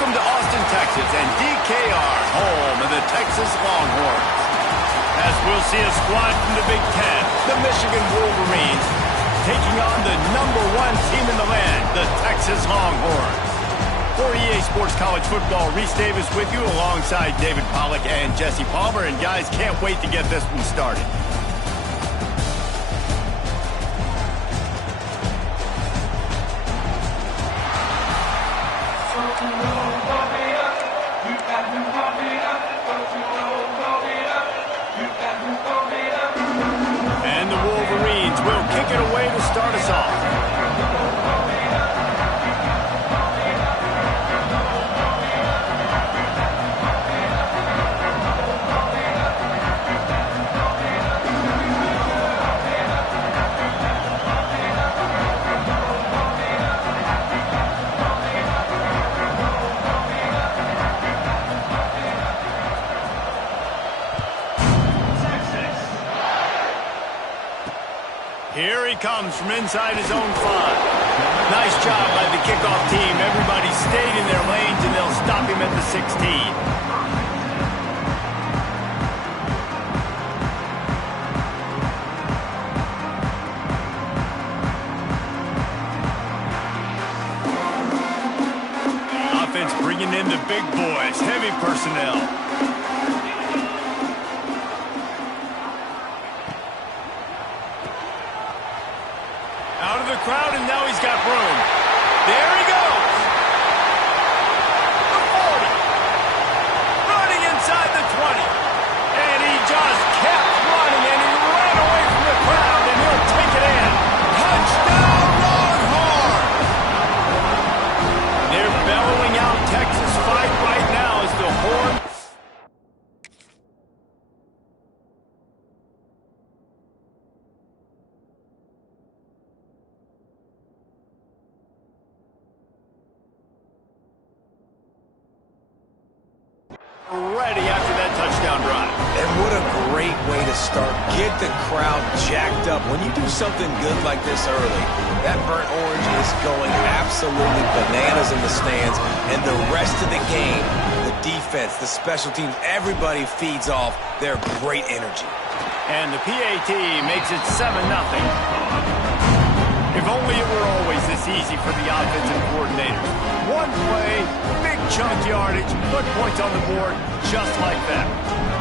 Welcome to Austin, Texas, and DKR, home of the Texas Longhorns. As we'll see a squad from the Big Ten, the Michigan Wolverines, taking on the #1 team in the land, the Texas Longhorns. For EA Sports College Football, Reese Davis with you alongside David Pollack and Jesse Palmer. And guys, can't wait to get this one started. And the Wolverines will kick it away to start us off. Here he comes from inside his own 5. Nice job by the kickoff team. Everybody stayed in their lanes, and they'll stop him at the 16. Offense bringing in the big boys, heavy personnel. Out of the crowd, and now he's got room. There he goes. The 40. Running inside the 20. And he just kept running, and he ran away from the crowd, and he'll take it in. Touchdown, Longhorns! They're bellowing out Texas fight right now as the horn. Ready after that touchdown drive. And what a great way to start. Get the crowd jacked up. When you do something good like this early, that burnt orange is going absolutely bananas in the stands. And the rest of the game, the defense, the special teams, everybody feeds off their great energy. And the PAT makes it 7-0. If only it were always this easy for the offensive coordinator. One play, big chunk yardage, put points on the board just like that.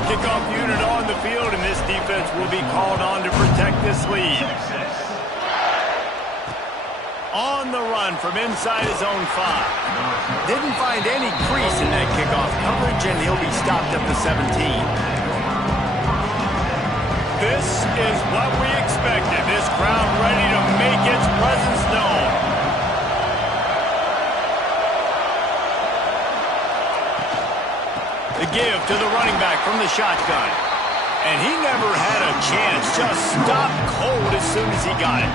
Kickoff unit on the field, and this defense will be called on to protect this lead. On the run from inside his own 5. Didn't find any crease in that kickoff coverage, and he'll be stopped at the 17. This is what we expected. This crowd ready to make its presence known. The give to the running back from the shotgun. And he never had a chance. Just stopped cold as soon as he got it.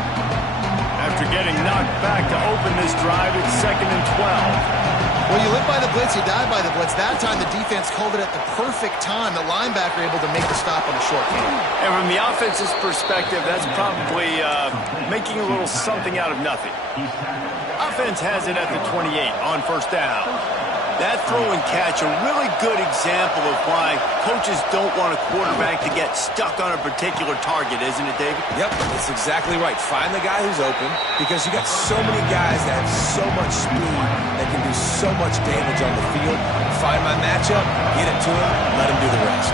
After getting knocked back to open this drive, it's 2nd and 12. Well, you live by the blitz, you die by the blitz. That time, the defense called it at the perfect time. The linebacker able to make the stop on a short game. And from the offense's perspective, that's probably making a little something out of nothing. Offense has it at the 28 on 1st down. That throw and catch, a really good example of why coaches don't want a quarterback to get stuck on a particular target, isn't it, David? Yep, that's exactly right. Find the guy who's open, because you got so many guys that have so much speed that can do so much damage on the field. Find my matchup, get it to him, let him do the rest.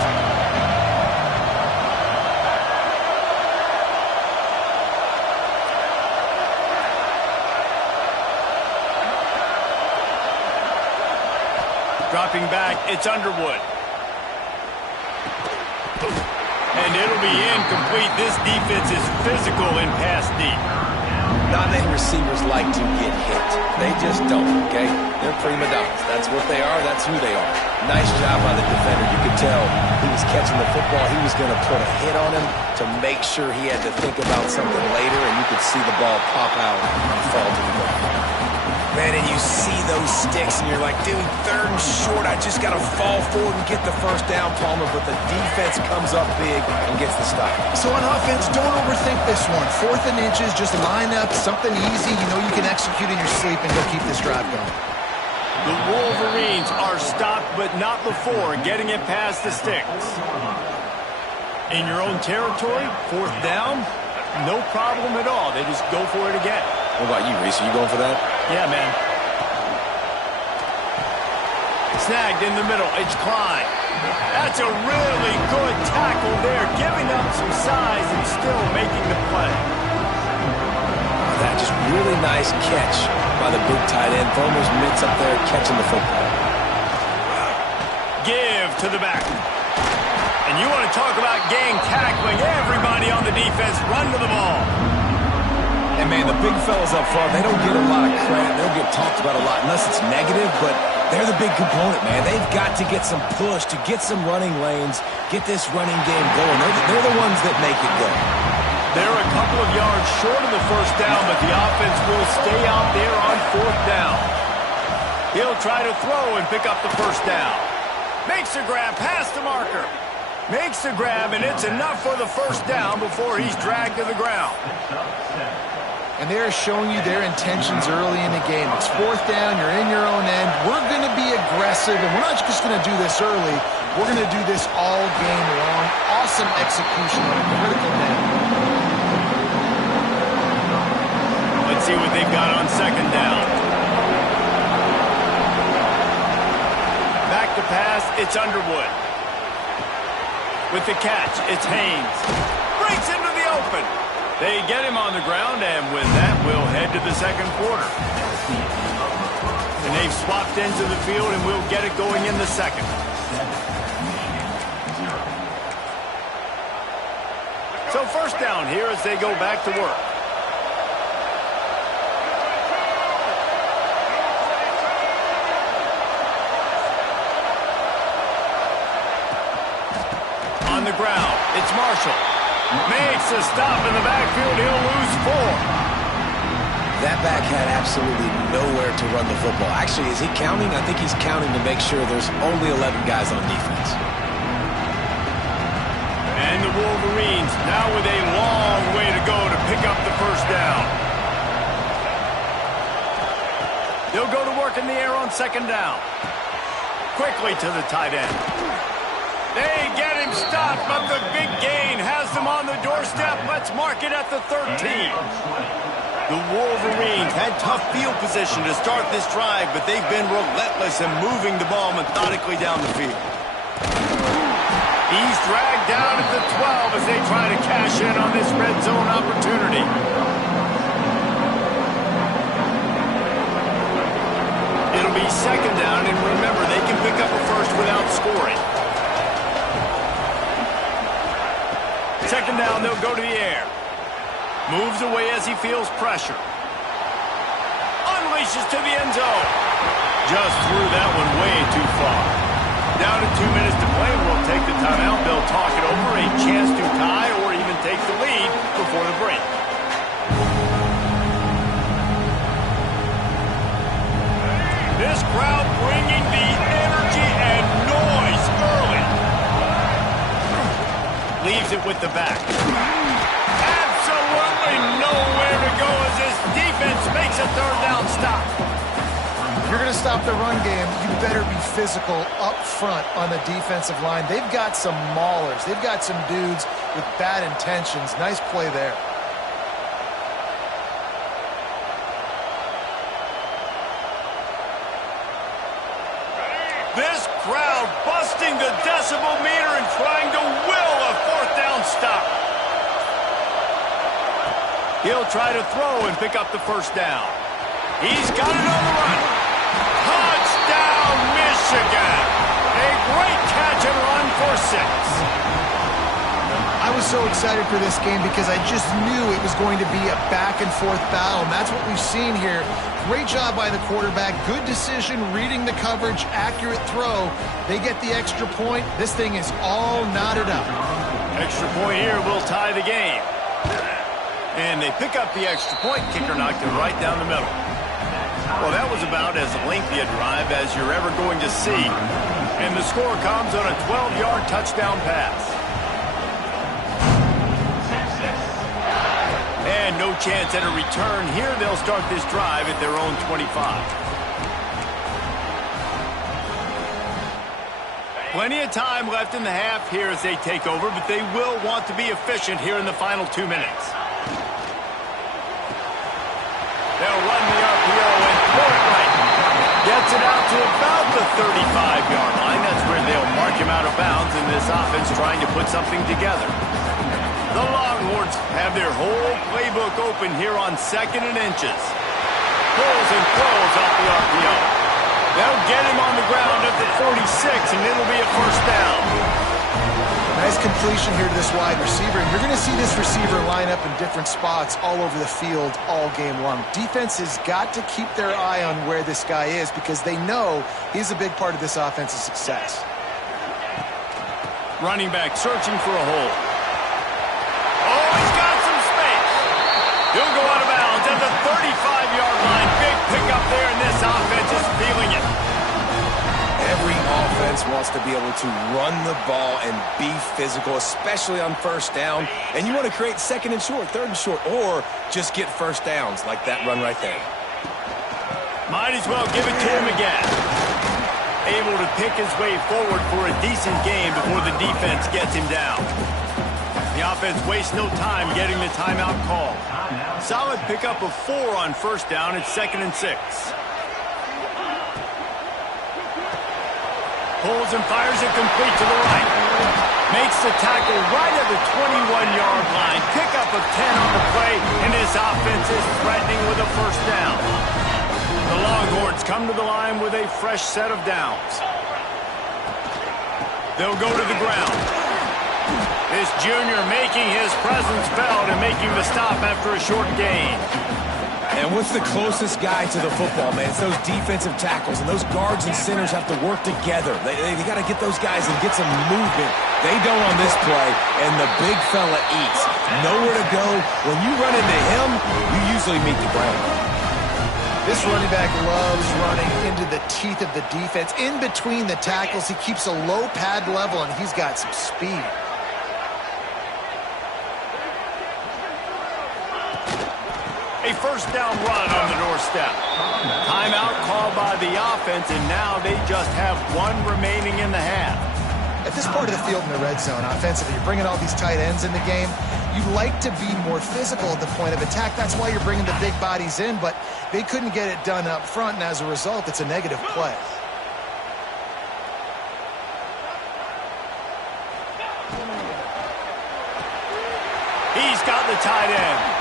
Dropping back, it's Underwood. And it'll be incomplete. This defense is physical in pass deep. Not many receivers like to get hit. They just don't, okay? They're prima donnas. That's what they are. That's who they are. Nice job by the defender. You could tell he was catching the football. He was going to put a hit on him to make sure he had to think about something later, and you could see the ball pop out and fall to the ground. Man, and you see those sticks, and you're like, dude, 3rd and short. I just got to fall forward and get the 1st down, Palmer. But the defense comes up big and gets the stop. So on offense, don't overthink this one. 4th and inches, just line up, something easy. You know you can execute in your sleep and go keep this drive going. The Wolverines are stopped, but not before getting it past the sticks. In your own territory, 4th down, no problem at all. They just go for it again. What about you, Reese? Are you going for that? Yeah, man. Snagged in the middle. It's Klein. That's a really good tackle there, giving up some size and still making the play. That just really nice catch by the big tight end. Vollmer's mitts up there catching the football. Give to the back. And you want to talk about gang tackling. Everybody on the defense run to the ball. And, man, the big fellas up front, they don't get a lot of credit. They don't get talked about a lot unless it's negative, but they're the big component, man. They've got to get some push, to get some running lanes, get this running game going. They're the ones that make it go. They're a couple of yards short of the 1st down, but the offense will stay out there on 4th down. He'll try to throw and pick up the 1st down. Makes a grab past the marker. Makes the grab, and it's enough for the 1st down before he's dragged to the ground. And they're showing you their intentions early in the game. It's 4th down, you're in your own end. We're going to be aggressive, and we're not just going to do this early. We're going to do this all game long. Awesome execution on a critical down. Let's see what they've got on 2nd down. Back to pass, it's Underwood. With the catch, it's Haynes. Breaks into the open. They get him on the ground, and with that, we'll head to the 2nd quarter. And they've swapped ends of the field, and we'll get it going in the 2nd. So 1st down here as they go back to work. On the ground, it's Marshall. Makes a stop in the backfield. He'll lose 4. That back had absolutely nowhere to run the football. Actually, is he counting? I think he's counting to make sure there's only 11 guys on defense. And the Wolverines now with a long way to go to pick up the 1st down. They'll go to work in the air on 2nd down. Quickly to the tight end. They get him stopped, but the big gain has them on the doorstep. Let's mark it at the 13. The Wolverines had tough field position to start this drive, but they've been relentless in moving the ball methodically down the field. He's dragged down at the 12 as they try to cash in on this red zone opportunity. It'll be 2nd down, and remember, they can pick up a 1st without scoring. 2nd down, they'll go to the air. Moves away as he feels pressure. Unleashes to the end zone. Just threw that one way too far. Down to 2 minutes to play. We'll take the timeout. They'll talk it over. A chance to tie or even take the lead before the break. This crowd bringing the energy and noise early. Leaves it with the back. Absolutely nowhere to go as this defense makes a 3rd down stop. If you're going to stop the run game, you better be physical up front on the defensive line. They've got some maulers. They've got some dudes with bad intentions. Nice play there. This crowd busting the decibel meter and trying to will a 4th down stop. He'll try to throw and pick up the 1st down. He's got it on the run. Touchdown, Michigan. A great catch and run for 6. I was so excited for this game because I just knew it was going to be a back-and-forth battle, and that's what we've seen here. Great job by the quarterback. Good decision, reading the coverage, accurate throw. They get the extra point. This thing is all knotted up. Extra point here will tie the game. And they pick up the extra point. Kicker knocked it right down the middle. Well, that was about as lengthy a drive as you're ever going to see. And the score comes on a 12-yard touchdown pass. And no chance at a return here. They'll start this drive at their own 25. Plenty of time left in the half here as they take over, but they will want to be efficient here in the final 2 minutes. They'll run the RPO and throw it right. Gets it out to about the 35-yard line. That's where they'll mark him out of bounds in this offense trying to put something together. The Longhorns have their whole playbook open here on 2nd and inches. Pulls and throws off the RPO. They'll get him on the ground at the 46, and it'll be a first down. Nice completion here to this wide receiver. And you're going to see this receiver line up in different spots all over the field all game long. Defense has got to keep their eye on where this guy is because they know he's a big part of this offense's success. Running back searching for a hole. Oh, he's got some space. He'll go out of bounds at the 35-yard line. Big pickup there, and this offense is feeling it. Every offense wants to be able to run the ball and be physical, especially on first down. And you want to create 2nd and short, 3rd and short, or just get first downs like that run right there. Might as well give it to him again. Able to pick his way forward for a decent game before the defense gets him down. The offense wastes no time getting the timeout call. Solid pickup of 4 on first down. It's 2nd and 6. Pulls and fires it complete to the right. Makes the tackle right at the 21-yard line. Pickup of 10 on the play, and this offense is threatening with a first down. The Longhorns come to the line with a fresh set of downs. They'll go to the ground. This junior making his presence felt and making the stop after a short gain. And what's the closest guy to the football, man? It's those defensive tackles, and those guards and centers have to work together. They got to get those guys and get some movement. They don't on this play, and the big fella eats. Nowhere to go. When you run into him, you usually meet the ground. This running back loves running into the teeth of the defense. In between the tackles, he keeps a low pad level, and he's got some speed. A first down run on the doorstep. Timeout called by the offense, and now they just have 1 remaining in the half. At this part of the field in the red zone, offensively, you're bringing all these tight ends in the game. You'd like to be more physical at the point of attack. That's why you're bringing the big bodies in, but they couldn't get it done up front, and as a result, it's a negative play. He's got the tight end.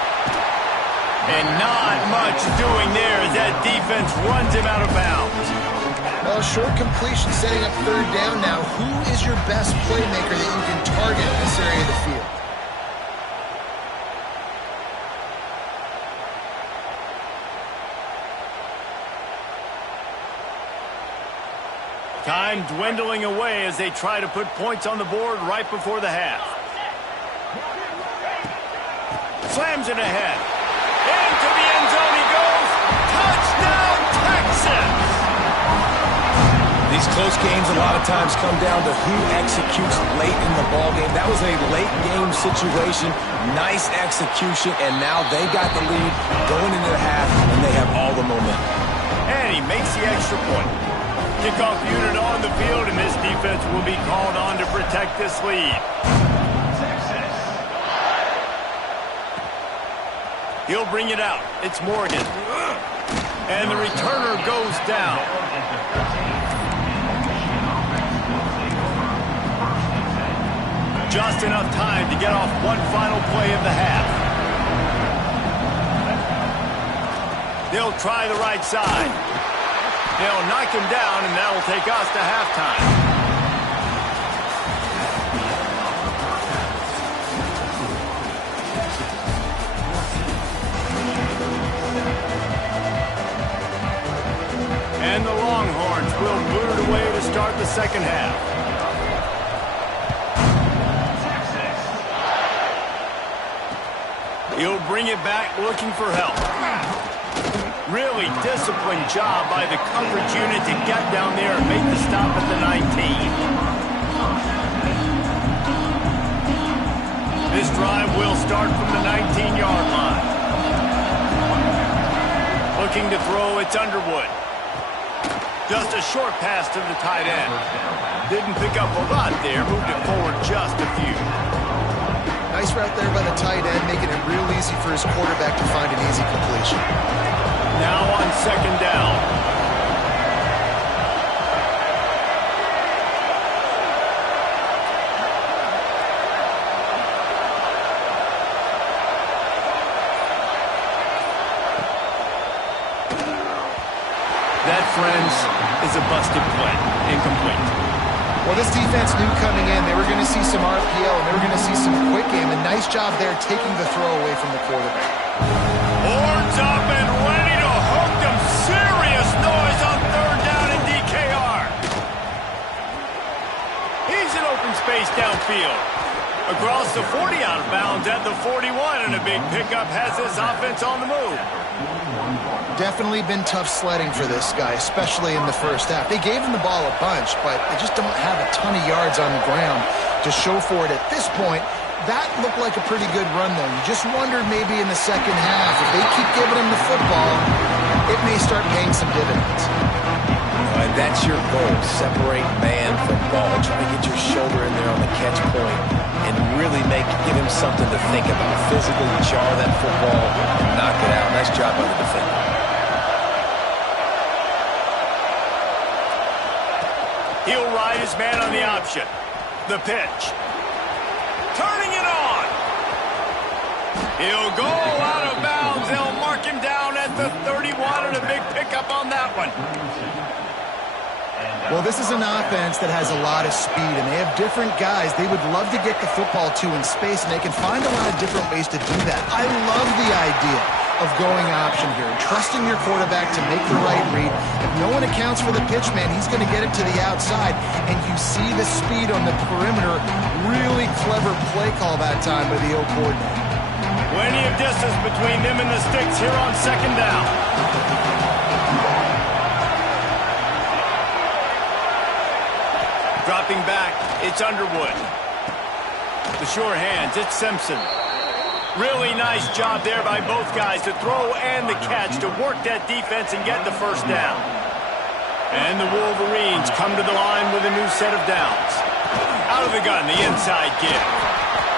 And not much doing there as that defense runs him out of bounds. Well, short completion setting up 3rd down now. Who is your best playmaker that you can target in this area of the field? Time dwindling away as they try to put points on the board right before the half. Slams it ahead. Into the end zone he goes. Touchdown, Texas! These close games a lot of times come down to who executes late in the ballgame. That was a late game situation. Nice execution, and now they got the lead going into the half, and they have all the momentum. And he makes the extra point. Kickoff unit on the field, and this defense will be called on to protect this lead. He'll bring it out. It's Morgan. And the returner goes down. Just enough time to get off 1 final play of the half. They'll try the right side. They'll knock him down, and that will take us to halftime. And the Longhorns will boot it away to start the second half. He'll bring it back looking for help. Really disciplined job by the coverage unit to get down there and make the stop at the 19. This drive will start from the 19-yard line. Looking to throw, it's Underwood. Just a short pass to the tight end. Didn't pick up a lot there, moved it forward just a few. Nice route there by the tight end, making it real easy for his quarterback to find an easy completion. Now on second down. That, friends, is a busted play. Incomplete. Well, this defense knew coming in they were going to see some RPO and they were going to see some quick game. A nice job there taking the throw away from the quarterback. Horns up and ready to hook them. Serious noise on third down in DKR. He's in open space downfield. Across the 40, out of bounds at the 41, and a big pickup has this offense on the move. Definitely been tough sledding for this guy, especially in the first half. They gave him the ball a bunch, but they just don't have a ton of yards on the ground to show for it at this point. That looked like a pretty good run, though. You just wondered maybe in the second half, if they keep giving him the football, it may start paying some dividends. And that's your goal. Separate man from ball. Try to get your shoulder in there on the catch point and really give him something to think about. Physically jar that football and knock it out. Nice job by the defender. He'll ride his man on the option. The pitch. Turning it on. He'll go out of bounds. They'll mark him down at the 31, and a big pickup on that one. Well, this is an offense that has a lot of speed, and they have different guys they would love to get the football to in space, and they can find a lot of different ways to do that. I love the idea of going option here and trusting your quarterback to make the right read. If no one accounts for the pitch, man, he's going to get it to the outside, and you see the speed on the perimeter. Really clever play call that time by the O coordinator. Plenty of distance between them and the sticks here on second down. Dropping back, it's Underwood. The sure hands, it's Simpson. Really nice job there by both guys to throw and the catch to work that defense and get the first down. And the Wolverines come to the line with a new set of downs. Out of the gun, the inside give.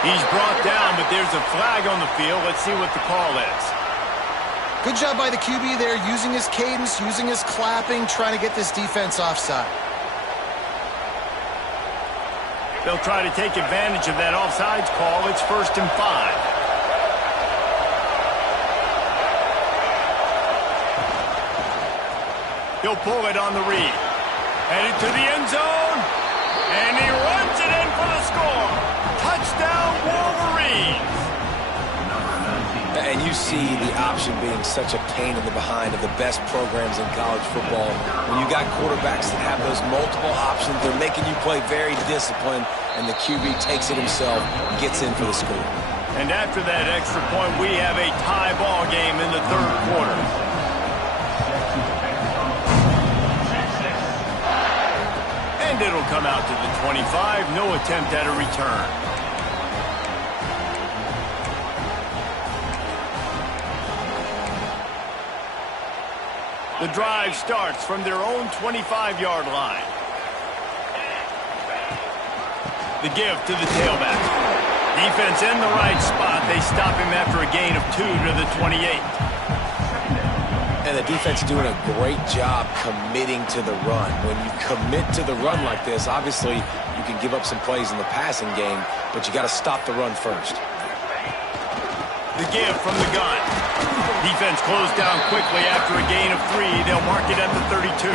He's brought down, but there's a flag on the field. Let's see what the call is. Good job by the QB there, using his cadence, using his clapping, trying to get this defense offside. They'll try to take advantage of that offsides call. It's 1st and 5. He'll pull it on the read. Headed to the end zone. And he runs it in for the score. Touchdown, Wolverines. And you see the option being such a pain in the behind of the best programs in college football. When you got quarterbacks that have those multiple options, they're making you play very disciplined, and the QB takes it himself, gets in for the score. And after that extra point, we have a tie ball game in the third quarter. And it'll come out to the 25. No attempt at a return. The drive starts from their own 25-yard line. The give to the tailback. Defense in the right spot. They stop him after a gain of 2 to the 28. And the defense doing a great job committing to the run. When you commit to the run like this, obviously you can give up some plays in the passing game, but you got to stop the run first. The give from the gun. Defense closed down quickly after a gain of 3. They'll mark it at the 32.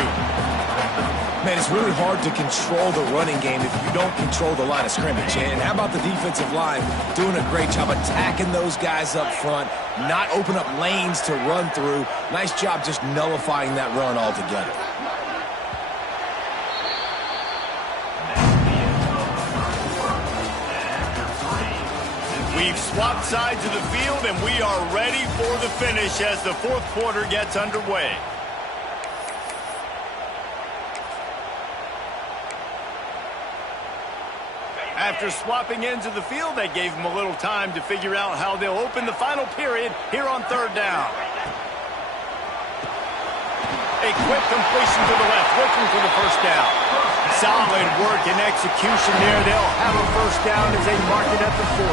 Man, it's really hard to control the running game if you don't control the line of scrimmage. And how about the defensive line doing a great job attacking those guys up front, not open up lanes to run through. Nice job just nullifying that run altogether. We've swapped sides of the field, and we are ready for the finish as the fourth quarter gets underway. After swapping ends of the field, that gave them a little time to figure out how they'll open the final period here on third down. A quick completion to the left, looking for the first down. Solid work and execution there. They'll have a first down as they mark it at the 40.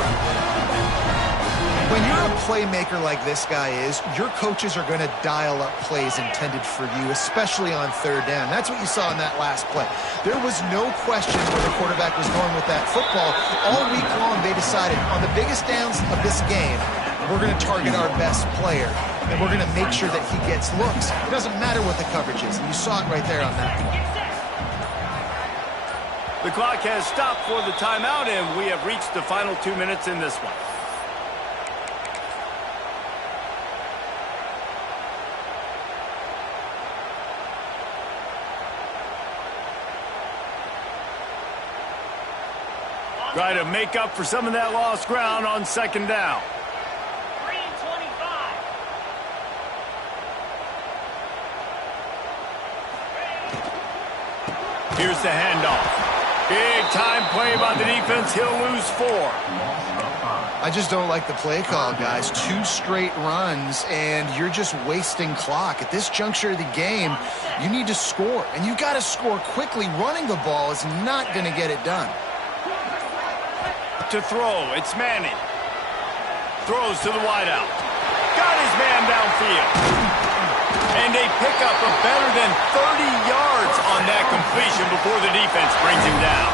When you're a playmaker like this guy is, your coaches are going to dial up plays intended for you, especially on third down. That's what you saw in that last play. There was no question where the quarterback was going with that football. All week long, they decided on the biggest downs of this game, we're going to target our best player, and we're going to make sure that he gets looks. It doesn't matter what the coverage is, and you saw it right there on that play. The clock has stopped for the timeout, and we have reached the final 2 minutes in this one. Try to make up for some of that lost ground on second down. 3:25. Here's the handoff. Big time play by the defense. He'll lose 4. I just don't like the play call, guys. 2 straight runs, and you're just wasting clock. At this juncture of the game, you need to score, and you got to score quickly. Running the ball is not going to get it done. To throw, it's Manning. Throws to the wideout. Got his man downfield. And they pick up a better than 30 yards on that completion before the defense brings him down.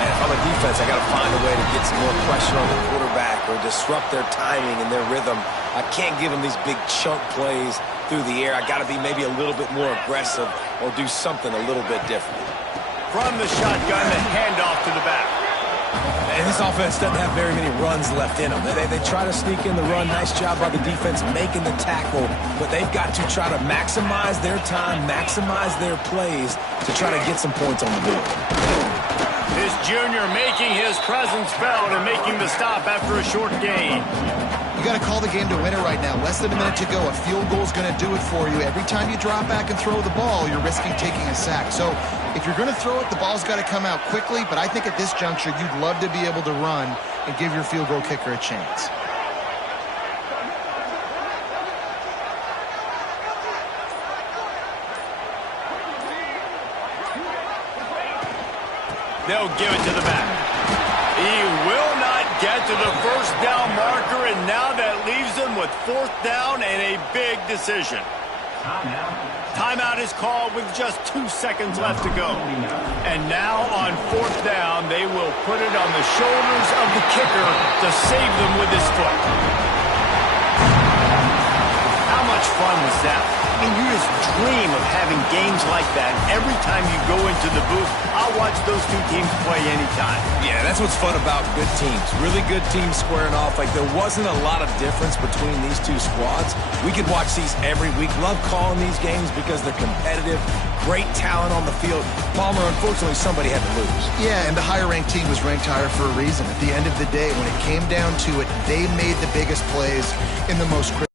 Man, if I'm a defense, I got to find a way to get some more pressure on the quarterback or disrupt their timing and their rhythm. I can't give them these big chunk plays through the air. I got to be maybe a little bit more aggressive or do something a little bit different. From the shotgun, the handoff to the back. And this offense doesn't have very many runs left in them. They try to sneak in the run. Nice job by the defense making the tackle. But they've got to try to maximize their time, maximize their plays to try to get some points on the board. This junior making his presence felt and making the stop after a short gain. You got to call the game to win it right now. Less than a minute to go. A field goal is going to do it for you. Every time you drop back and throw the ball, you're risking taking a sack. So if you're going to throw it, the ball's got to come out quickly. But I think at this juncture, you'd love to be able to run and give your field goal kicker a chance. They'll give it to the back. He will not get to the first down marker, and now that leaves them with 4th down and a big decision. Timeout is called with just 2 seconds left to go. And now on 4th down, they will put it on the shoulders of the kicker to save them with his foot. How much fun was that? I mean, you just dream of having games like that. Every time you go into the booth, I'll watch those 2 teams play anytime. Yeah, that's what's fun about good teams. Really good teams squaring off. Like, there wasn't a lot of difference between these 2 squads. We could watch these every week. Love calling these games because they're competitive. Great talent on the field. Palmer, unfortunately, somebody had to lose. Yeah, and the higher-ranked team was ranked higher for a reason. At the end of the day, when it came down to it, they made the biggest plays in the most critical